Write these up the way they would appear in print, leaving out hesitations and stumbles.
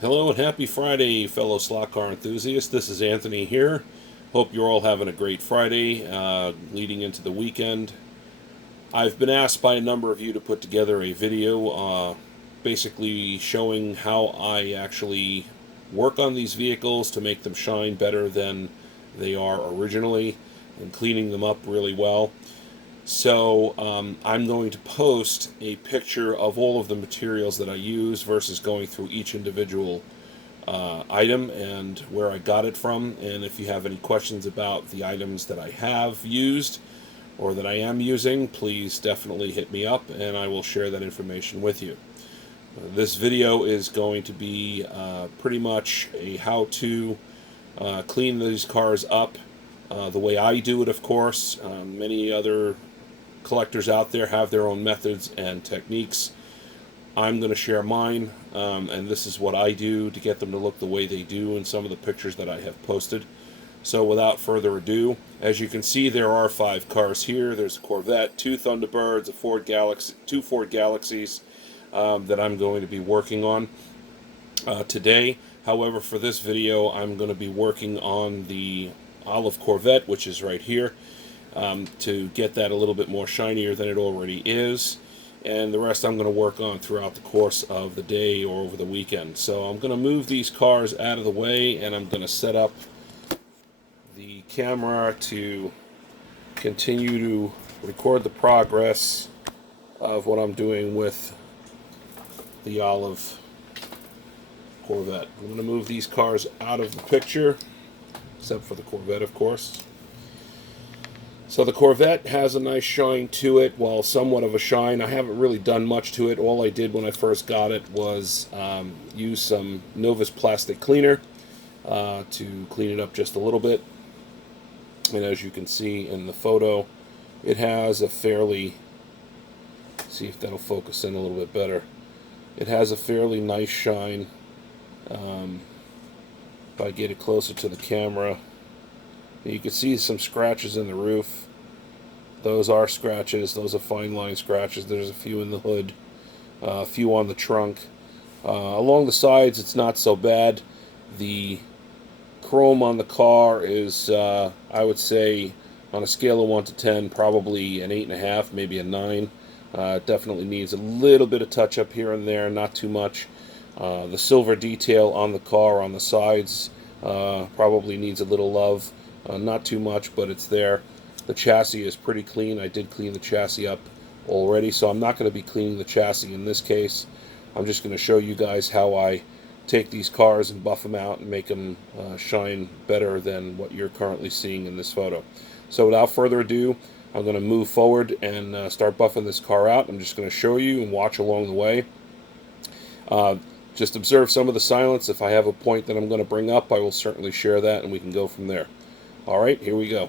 Hello and happy Friday, fellow slot car enthusiasts. This is Anthony here. Hope you're all having a great Friday leading into the weekend. I've been asked by a number of you to put together a video basically showing how I actually work on these vehicles to make them shine better than they are originally and cleaning them up really well. So I'm going to post a picture of all of the materials that I use versus going through each individual item and where I got it from. And if you have any questions about the items that I have used or that I am using, please definitely hit me up and I will share that information with you. This video is going to be pretty much a how-to clean these cars up the way I do it, of course. Many other collectors out there have their own methods and techniques. I'm going to share mine, and this is what I do to get them to look the way they do in some of the pictures that I have posted. So without further ado, as you can see, there are 5 cars here. There's a Corvette, 2 Thunderbirds, a Ford Galaxy, 2 Ford Galaxies that I'm going to be working on today. However, for this video, I'm going to be working on the Olive Corvette, which is right here, to get that a little bit more shinier than it already is. And the rest I'm going to work on throughout the course of the day or over the weekend. So I'm going to move these cars out of the way, and I'm going to set up the camera to continue to record the progress of what I'm doing with the Olive Corvette. I'm going to move these cars out of the picture, except for the Corvette, of course. So the Corvette has a nice shine to it, well, somewhat of a shine. I haven't really done much to it. All I did when I first got it was use some Novus plastic cleaner to clean it up just a little bit. And as you can see in the photo, it has a fairly, see if that'll focus in a little bit better. It has a fairly nice shine. If I get it closer to the camera, you can see some scratches in the roof. Those are scratches. Those are fine line scratches. There's a few in the hood, a few on the trunk. Along the sides, it's not so bad. The chrome on the car is, I would say, on a scale of 1 to 10, probably an 8.5, maybe a 9. It definitely needs a little bit of touch-up here and there, not too much. The silver detail on the car on the sides probably needs a little love. Not too much, but it's there. The chassis is pretty clean. I did clean the chassis up already, so I'm not going to be cleaning the chassis in this case. I'm just going to show you guys how I take these cars and buff them out and make them shine better than what you're currently seeing in this photo. So without further ado, I'm going to move forward and start buffing this car out. I'm just going to show you and watch along the way. Just observe some of the silence. If I have a point that I'm going to bring up, I will certainly share that, and we can go from there. Alright, here we go.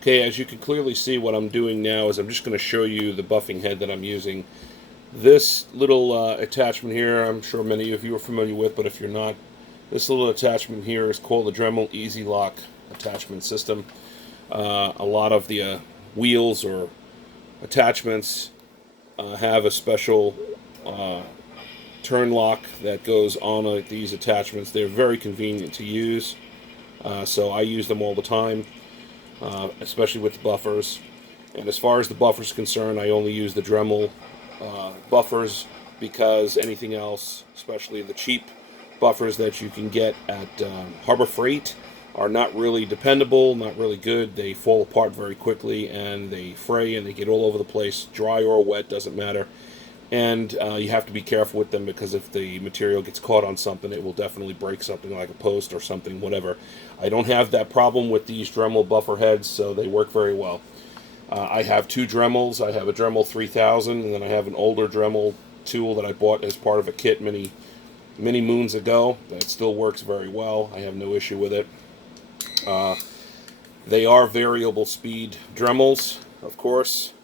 Okay, as you can clearly see, what I'm doing now is I'm just going to show you the buffing head that I'm using. This little attachment here, I'm sure many of you are familiar with, but if you're not, this little attachment here is called the Dremel Easy Lock attachment system. A lot of the wheels or attachments have a special turn lock that goes on these attachments. They're very convenient to use, so I use them all the time, especially with the buffers. And as far as the buffers concerned, I only use the Dremel buffers, because anything else, especially the cheap buffers that you can get at Harbor Freight, are not really dependable, not really good. They fall apart very quickly, and they fray, and they get all over the place. Dry or wet, doesn't matter. And you have to be careful with them, because if the material gets caught on something, it will definitely break something like a post or something, whatever. I don't have that problem with these Dremel buffer heads, so they work very well. I have two Dremels. I have a Dremel 3000, and then I have an older Dremel tool that I bought as part of a kit many moons ago. That still works very well. I have no issue with it. They are variable speed Dremels, of course.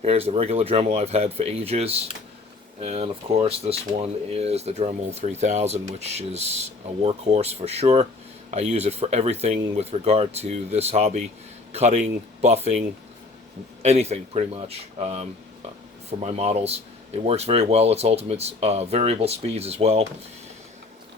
Here's the regular Dremel I've had for ages. And of course this one is the Dremel 3000, which is a workhorse for sure. I use it for everything with regard to this hobby: cutting, buffing, anything pretty much, for my models. It works very well. It's ultimate variable speeds as well,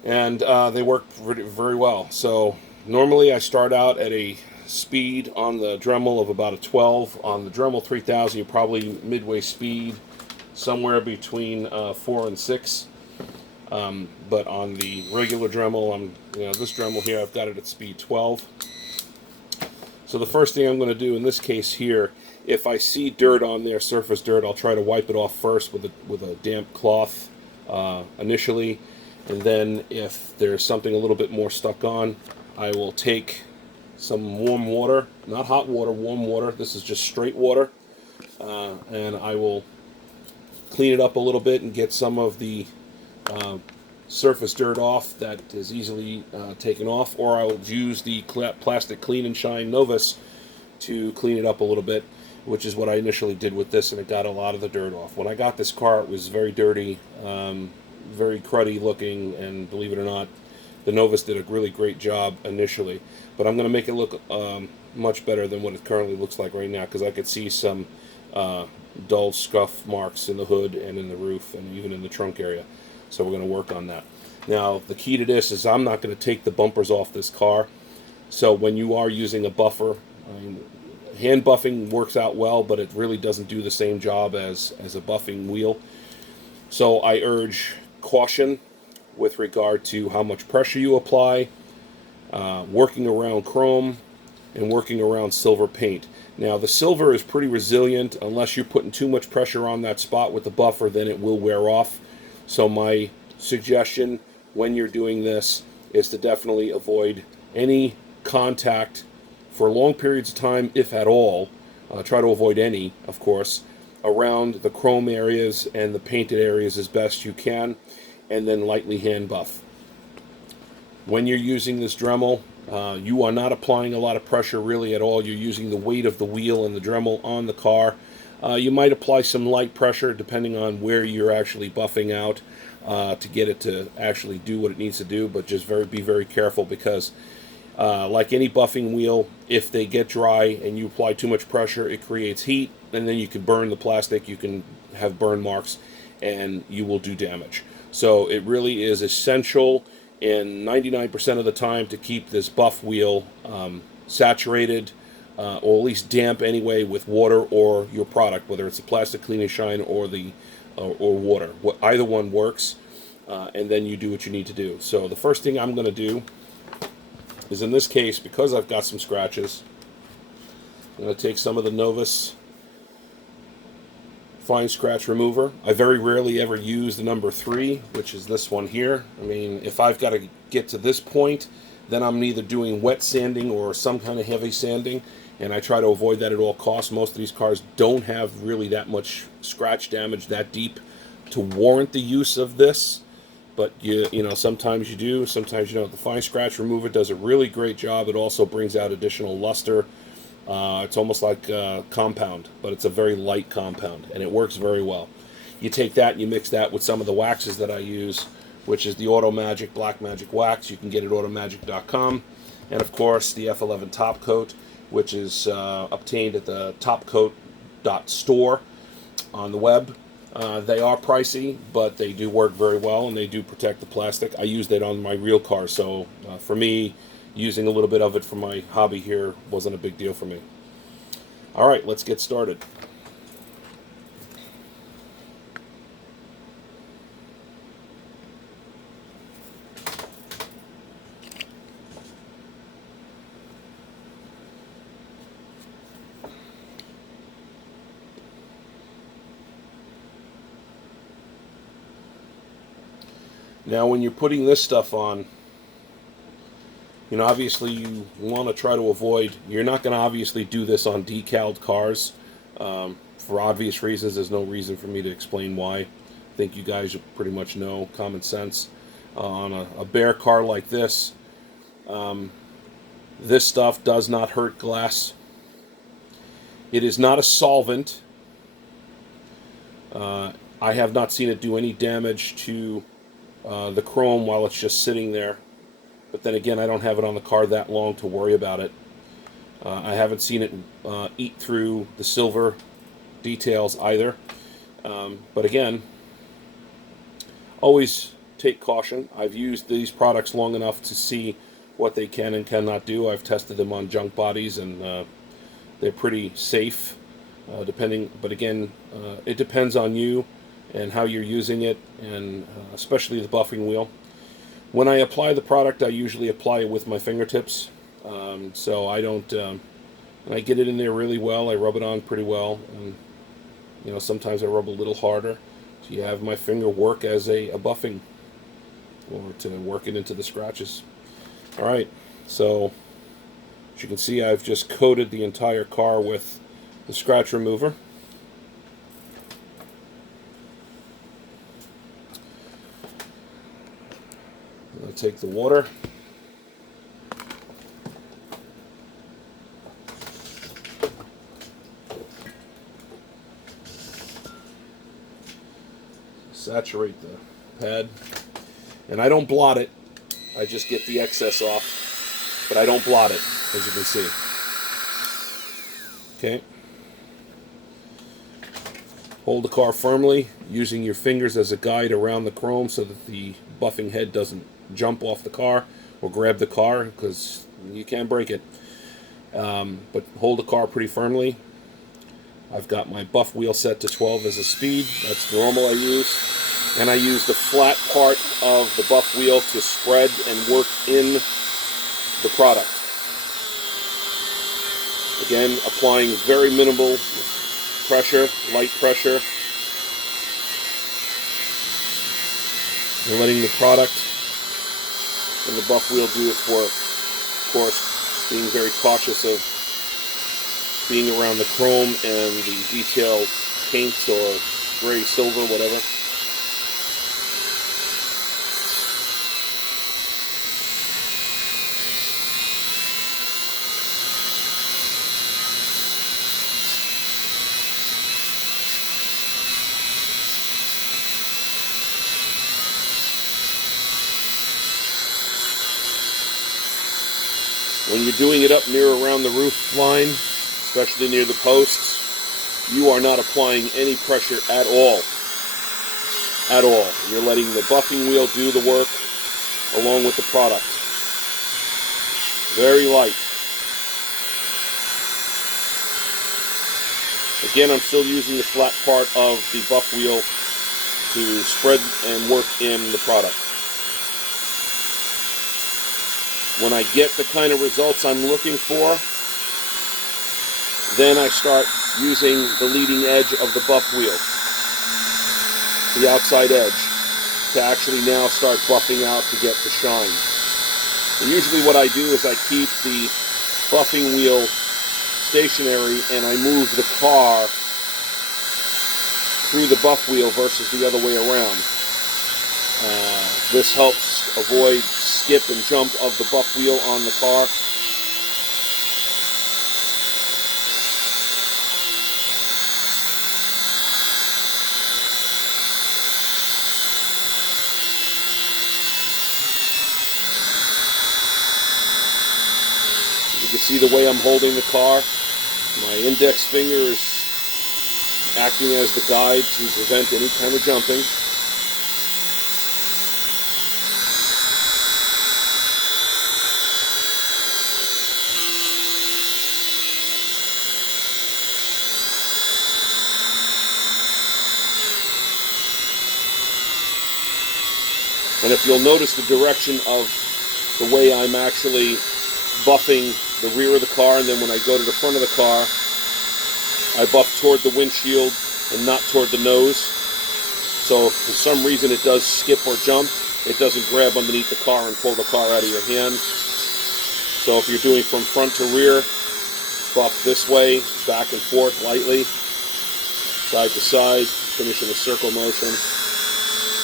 and they work very well. So normally I start out at a speed on the Dremel of about a 12. On the Dremel 3000, you're probably midway speed, somewhere between 4 and 6. But on the regular Dremel, this Dremel here, I've got it at speed 12. So the first thing I'm going to do in this case here, if I see dirt on there, surface dirt, I'll try to wipe it off first with a damp cloth initially, and then if there's something a little bit more stuck on, I will take some warm water, not hot water, warm water. This is just straight water, and I will clean it up a little bit and get some of the surface dirt off that is easily taken off, or I'll use the plastic Clean and Shine Novus to clean it up a little bit, which is what I initially did with this, and it got a lot of the dirt off. When I got this car, it was very dirty, very cruddy looking, and believe it or not, the Novus did a really great job initially. But I'm going to make it look much better than what it currently looks like right now, because I could see some dull scuff marks in the hood and in the roof and even in the trunk area. So we're going to work on that. Now, the key to this is I'm not going to take the bumpers off this car. So when you are using a buffer, hand buffing works out well, but it really doesn't do the same job as a buffing wheel. So I urge caution with regard to how much pressure you apply, working around chrome, and working around silver paint. Now, the silver is pretty resilient. Unless you're putting too much pressure on that spot with the buffer, then it will wear off. So my suggestion when you're doing this is to definitely avoid any contact for long periods of time, if at all. Try to avoid any, of course, around the chrome areas and the painted areas as best you can, and then lightly hand buff. When you're using this Dremel, you are not applying a lot of pressure really at all. You're using the weight of the wheel and the Dremel on the car. You might apply some light pressure depending on where you're actually buffing out to get it to actually do what it needs to do, but just be very careful, because like any buffing wheel, if they get dry and you apply too much pressure, it creates heat, and then you can burn the plastic, you can have burn marks, and you will do damage. So it really is essential in 99% of the time to keep this buff wheel saturated, or at least damp anyway, with water or your product, whether it's a plastic Clean and Shine or or water. Either one works, and then you do what you need to do. So the first thing I'm going to do is, in this case, because I've got some scratches, I'm going to take some of the Novus fine scratch remover. I very rarely ever use the number 3, which is this one here. I mean, if I've got to get to this point, then I'm either doing wet sanding or some kind of heavy sanding, and I try to avoid that at all costs. Most of these cars don't have really that much scratch damage that deep to warrant the use of this, but you know, sometimes you do, sometimes you don't. The fine scratch remover does a really great job. It also brings out additional luster. It's almost like compound, but it's a very light compound, and it works very well. You take that and you mix that with some of the waxes that I use, which is the Auto Magic Black Magic Wax. You can get it at automagic.com. And of course, the F11 Top Coat, which is obtained at the topcoat.store on the web. They are pricey, but they do work very well, and they do protect the plastic. I used it on my real car, so for me, using a little bit of it for my hobby here wasn't a big deal for me. All right, let's get started. Now, when you're putting this stuff on, obviously you want to try to avoid, you're not going to obviously do this on decaled cars. For obvious reasons, there's no reason for me to explain why. I think you guys pretty much know common sense. On a bare car like this, this stuff does not hurt glass. It is not a solvent. I have not seen it do any damage to the chrome while it's just sitting there. But then again, I don't have it on the car that long to worry about it. I haven't seen it eat through the silver details either. But again, always take caution. I've used these products long enough to see what they can and cannot do. I've tested them on junk bodies, and they're pretty safe, but again, it depends on you and how you're using it, and especially the buffing wheel. When I apply the product, I usually apply it with my fingertips, so I don't, and I get it in there really well. I rub it on pretty well, and sometimes I rub a little harder. So you have my finger work as a buffing, or to work it into the scratches. All right, so as you can see, I've just coated the entire car with the scratch remover. I'm going to take the water. Saturate the pad. And I don't blot it. I just get the excess off. But I don't blot it, as you can see. Okay. Hold the car firmly, using your fingers as a guide around the chrome so that the buffing head doesn't jump off the car or grab the car, because you can break it. But hold the car pretty firmly. I've got my buff wheel set to 12 as a speed. That's the normal I use. And I use the flat part of the buff wheel to spread and work in the product. Again, applying very minimal pressure, light pressure, and letting the product and the buff wheel do its work. Of course, being very cautious of being around the chrome and the detailed paints or gray, silver, whatever. When you're doing it up near around the roof line, especially near the posts, you are not applying any pressure at all. At all. You're letting the buffing wheel do the work along with the product. Very light. Again, I'm still using the flat part of the buff wheel to spread and work in the product. When I get the kind of results I'm looking for, then I start using the leading edge of the buff wheel, the outside edge, to actually now start buffing out to get the shine. And usually what I do is I keep the buffing wheel stationary and I move the car through the buff wheel versus the other way around. This helps avoid skip and jump of the buff wheel on the car. You can see the way I'm holding the car. My index finger is acting as the guide to prevent any kind of jumping. And if you'll notice the direction of the way I'm actually buffing the rear of the car, and then when I go to the front of the car, I buff toward the windshield and not toward the nose. So if for some reason it does skip or jump, it doesn't grab underneath the car and pull the car out of your hand. So if you're doing from front to rear, buff this way, back and forth lightly, side to side, finish in a circle motion.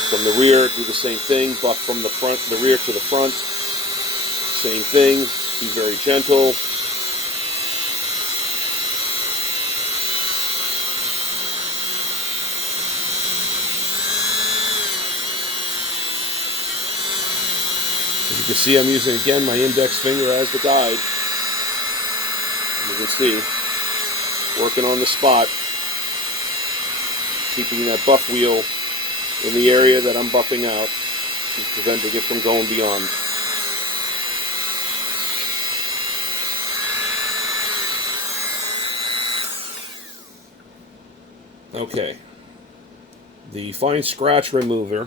From the rear, do the same thing, buff from the front, the rear to the front, same thing, be very gentle. As you can see, I'm using again my index finger as the guide. You can see, working on the spot, keeping that buff wheel in the area that I'm buffing out, and preventing it from going beyond. Okay. The fine scratch remover,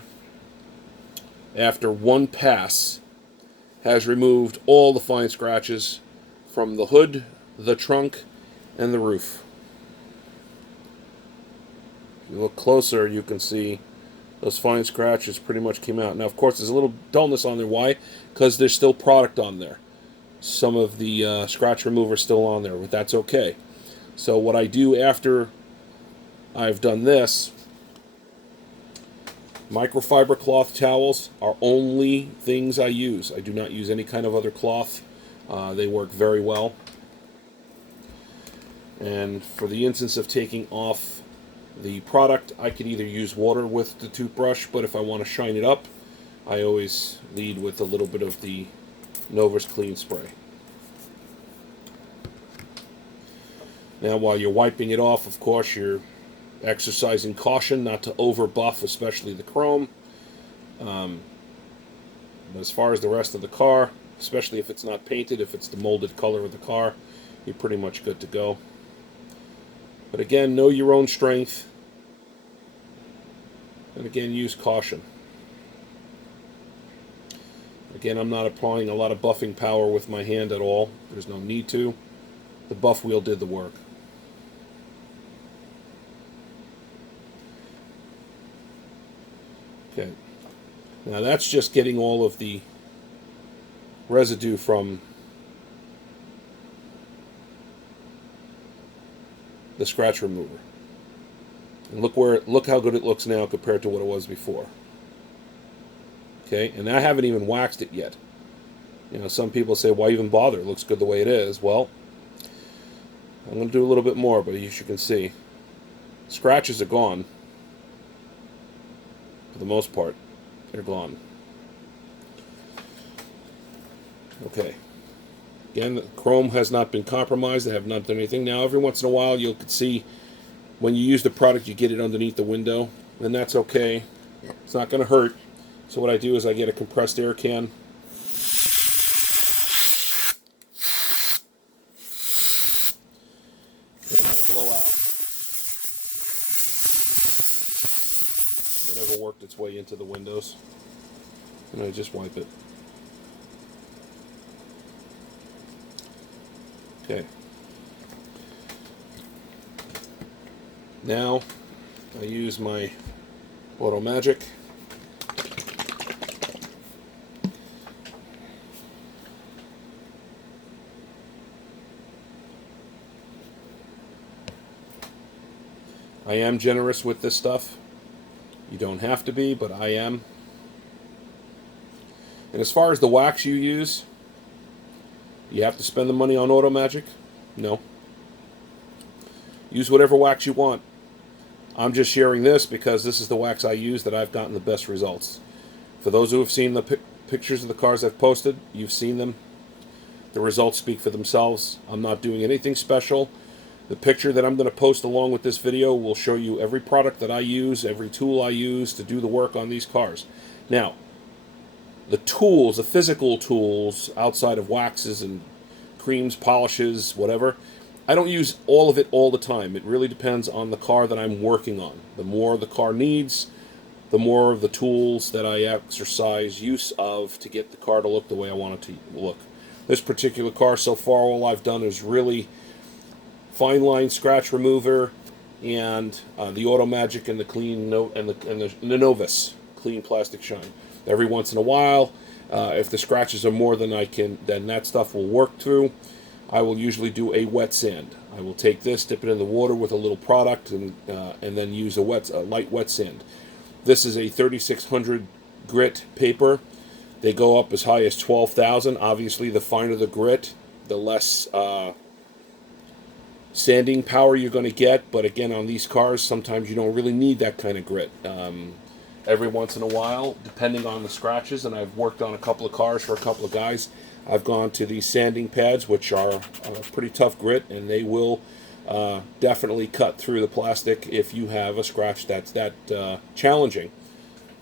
after one pass, has removed all the fine scratches from the hood, the trunk, and the roof. If you look closer, you can see those fine scratches pretty much came out. Now, of course, there's a little dullness on there. Why? Because there's still product on there. Some of the scratch remover is still on there, but that's okay. So what I do after I've done this, microfiber cloth towels are only things I use. I do not use any kind of other cloth. They work very well. And for the instance of taking off the product, I could either use water with the toothbrush, but if I want to shine it up, I always lead with a little bit of the Novus Clean Spray. Now, while you're wiping it off, of course, you're exercising caution not to over buff, especially the chrome. But as far as the rest of the car, especially if it's not painted, if it's the molded color of the car, you're pretty much good to go. But again, know your own strength. And again, use caution. Again, I'm not applying a lot of buffing power with my hand at all. There's no need to. The buff wheel did the work. Okay. Now that's just getting all of the residue from the scratch remover. And look how good it looks now compared to what it was before. Okay, and I haven't even waxed it yet. You know, some people say, why even bother? It looks good the way it is. Well, I'm going to do a little bit more, but as you can see, scratches are gone. For the most part, they're gone. Okay. Again, the chrome has not been compromised. I have not done anything. Now, every once in a while, you can see when you use the product, you get it underneath the window, and that's okay. It's not going to hurt. So what I do is I get a compressed air can. And I blow out whatever worked its way into the windows. And I just wipe it. Okay. Now I use my Auto Magic. I am generous with this stuff. You don't have to be, but I am. And as far as the wax you use, you have to spend the money on Auto Magic? No. Use whatever wax you want. I'm just sharing this because this is the wax I use that I've gotten the best results. For those who have seen the pictures of the cars I've posted, you've seen them. The results speak for themselves. I'm not doing anything special. The picture that I'm going to post along with this video will show you every product that I use, every tool I use to do the work on these cars. Now, the tools, the physical tools, outside of waxes and creams, polishes, whatever, I don't use all of it all the time. It really depends on the car that I'm working on. The more the car needs, the more of the tools that I exercise use of to get the car to look the way I want it to look. This particular car, so far, all I've done is really fine line scratch remover and the Auto Magic and the Clean and the Novus Clean Plastic Shine. Every once in a while, if the scratches are more than then that stuff will work through. I will usually do a wet sand. I will take this, dip it in the water with a little product, and then use a light wet sand. This is a 3600 grit paper. They go up as high as 12,000. Obviously, the finer the grit, the less sanding power you're going to get. But again, on these cars, sometimes you don't really need that kind of grit. Every once in a while, depending on the scratches, and I've worked on a couple of cars for a couple of guys, I've gone to these sanding pads, which are pretty tough grit, and they will definitely cut through the plastic if you have a scratch that's that challenging.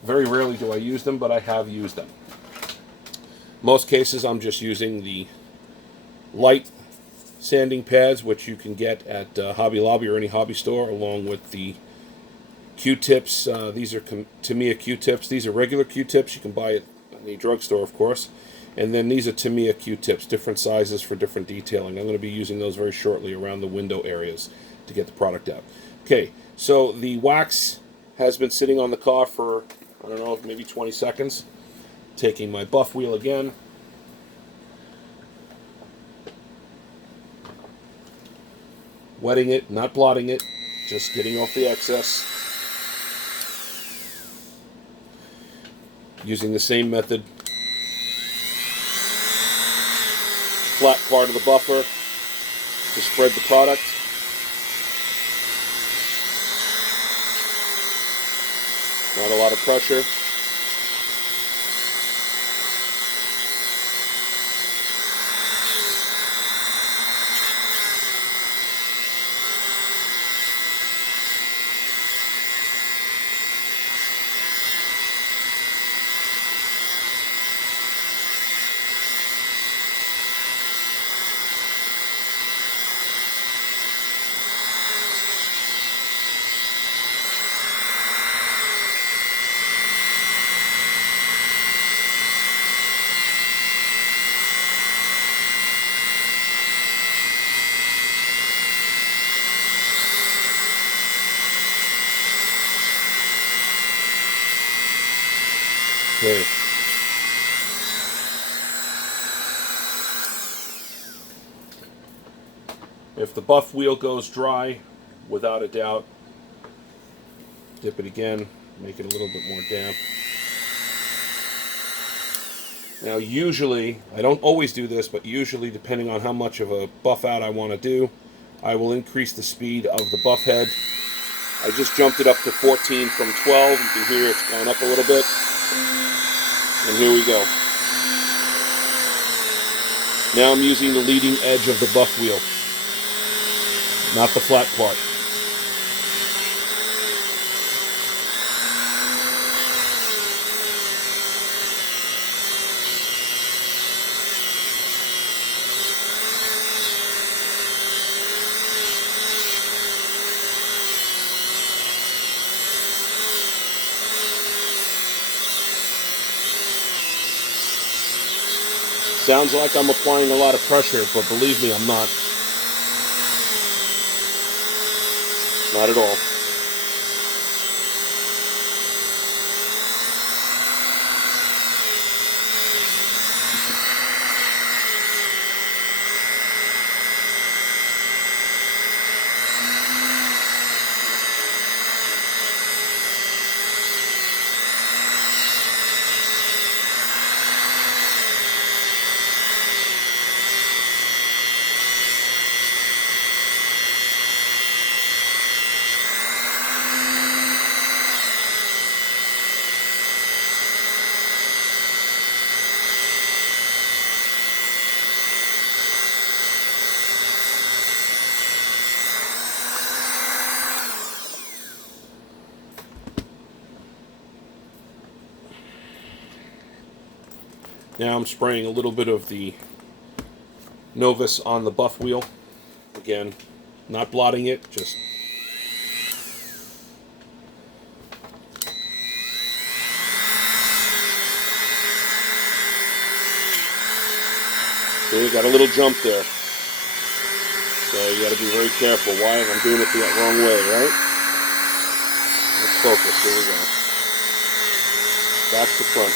Very rarely do I use them, but I have used them. Most cases, I'm just using the light sanding pads, which you can get at Hobby Lobby or any hobby store, along with the Q-tips. These are Tamiya Q-tips. These are regular Q-tips. You can buy it in the drugstore, of course. And then these are Tamiya Q-tips, different sizes for different detailing. I'm going to be using those very shortly around the window areas to get the product out. Okay, so the wax has been sitting on the car for, I don't know, maybe 20 seconds. Taking my buff wheel again. Wetting it, not blotting it, just getting off the excess. Using the same method. Flat part of the buffer to spread the product. Not a lot of pressure. Okay. If the buff wheel goes dry, without a doubt, dip it again, make it a little bit more damp. Now usually, I don't always do this, but usually depending on how much of a buff out I want to do, I will increase the speed of the buff head. I just jumped it up to 14 from 12. You can hear it's gone up a little bit. And here we go. Now I'm using the leading edge of the buff wheel, not the flat part. Sounds like I'm applying a lot of pressure, but believe me, I'm not. Not at all. Now I'm spraying a little bit of the Novus on the buff wheel. Again, not blotting it, just okay, got a little jump there. So you got to be very careful. Why? I'm doing it the wrong way, right? Let's focus. Here we go. Back to front.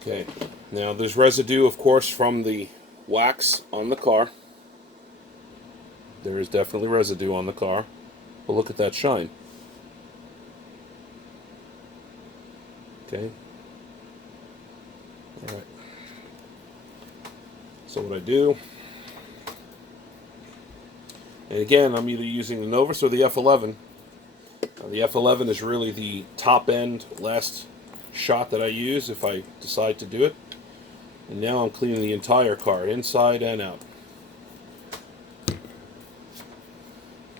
Okay, now there's residue, of course, from the wax on the car. There is definitely residue on the car, but look at that shine. Okay. All right. So what I do, and again, I'm either using the Novus or the F11. The F11 is really the top end, last shot that I use if I decide to do it. And now I'm cleaning the entire car, inside and out.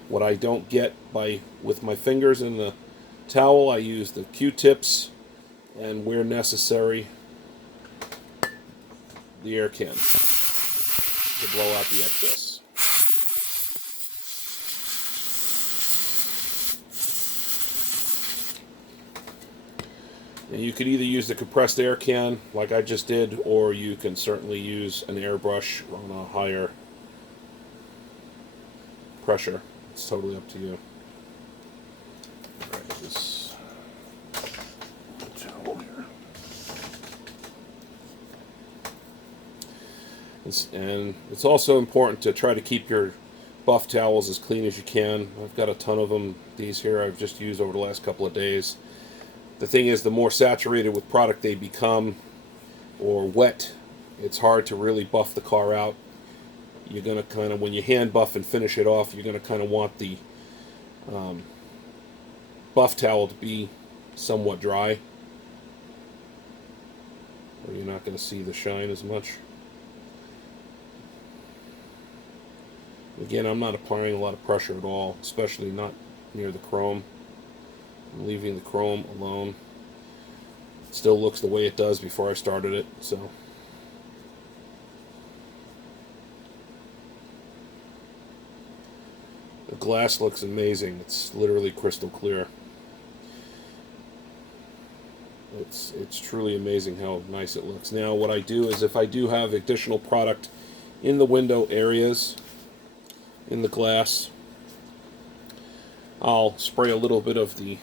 What I don't get with my fingers in the towel, I use the Q-tips and, where necessary, the air can to blow out the excess. And you could either use the compressed air can, like I just did, or you can certainly use an airbrush on a higher pressure. It's totally up to you. All right, this towel here. And it's also important to try to keep your buff towels as clean as you can. I've got a ton of them. These here I've just used over the last couple of days. The thing is, the more saturated with product they become, or wet, it's hard to really buff the car out. You're going to kind of, when you hand buff and finish it off, you're going to kind of want the buff towel to be somewhat dry, or you're not going to see the shine as much. Again, I'm not applying a lot of pressure at all, especially not near the chrome. I'm leaving the chrome alone. It still looks the way it does before I started it, so. The glass looks amazing. It's literally crystal clear. It's truly amazing how nice it looks. Now what I do is, if I do have additional product in the window areas, in the glass, I'll spray a little bit of the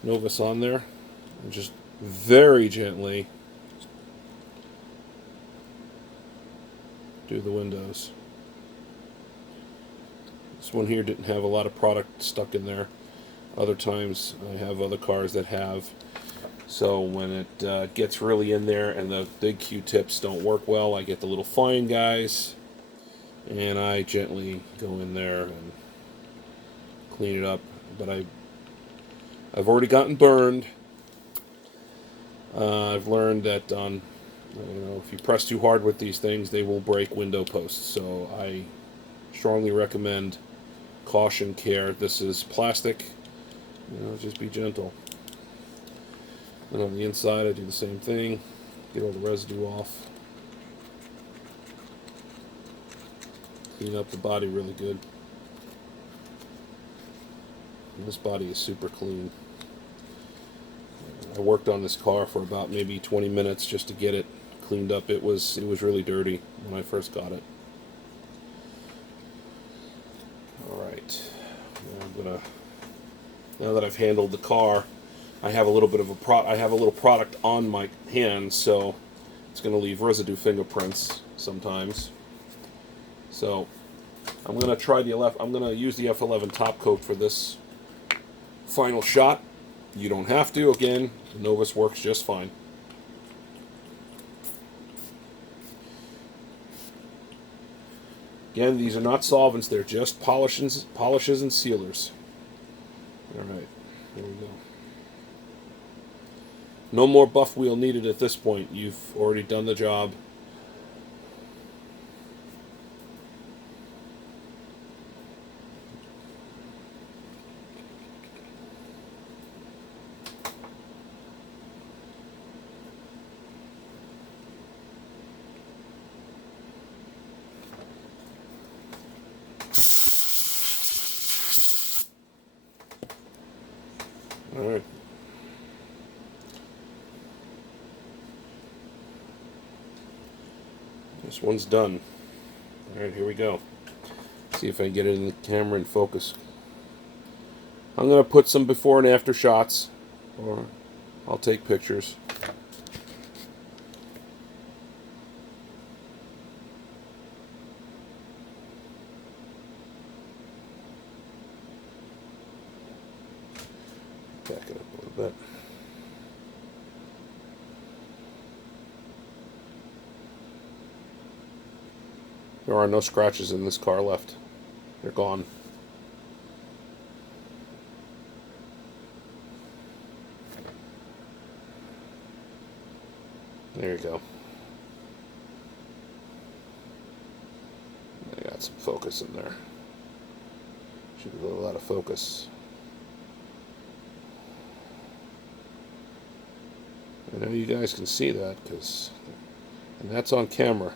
Novus on there, and just very gently do the windows. This one here didn't have a lot of product stuck in there. Other times I have other cars that have. So when it gets really in there and the big Q-tips don't work well, I get the little fine guys and I gently go in there and clean it up. But I've already gotten burned. I've learned that if you press too hard with these things, they will break window posts. So I strongly recommend caution, care. This is plastic. Just be gentle. And on the inside, I do the same thing. Get all the residue off. Clean up the body really good. This body is super clean. I worked on this car for about maybe 20 minutes just to get it cleaned up. It was really dirty when I first got it. All right, now that I've handled the car, I have a little bit of I have a little product on my hands, so it's going to leave residue fingerprints sometimes. So I'm going to try I'm going to use the F11 Top Coat for this final shot. You don't have to. Again, the Novus works just fine. Again, these are not solvents. They're just polishes and sealers. All right, here we go. No more buff wheel needed at this point. You've already done the job. All right. This one's done. All right, here we go. See if I can get it in the camera in focus. I'm going to put some before and after shots, or I'll take pictures. Back it up a little bit. There are no scratches in this car left. They're gone. There you go. I got some focus in there. Should be a little out of focus. I know you guys can see that, and that's on camera.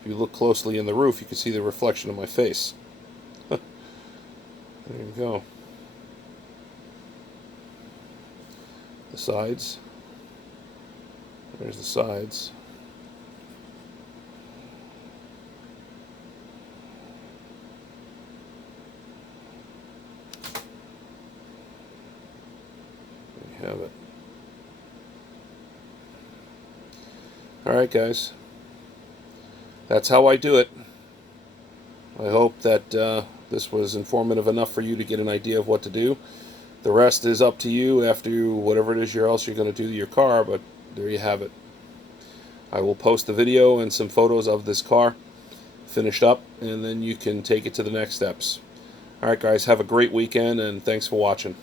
If you look closely in the roof, you can see the reflection of my face. There you go. The sides. There's the sides. There you have it. Alright, guys. That's how I do it. I hope that this was informative enough for you to get an idea of what to do. The rest is up to you after whatever it is else you're going to do to your car, but there you have it. I will post the video and some photos of this car finished up, and then you can take it to the next steps. Alright guys, have a great weekend, and thanks for watching.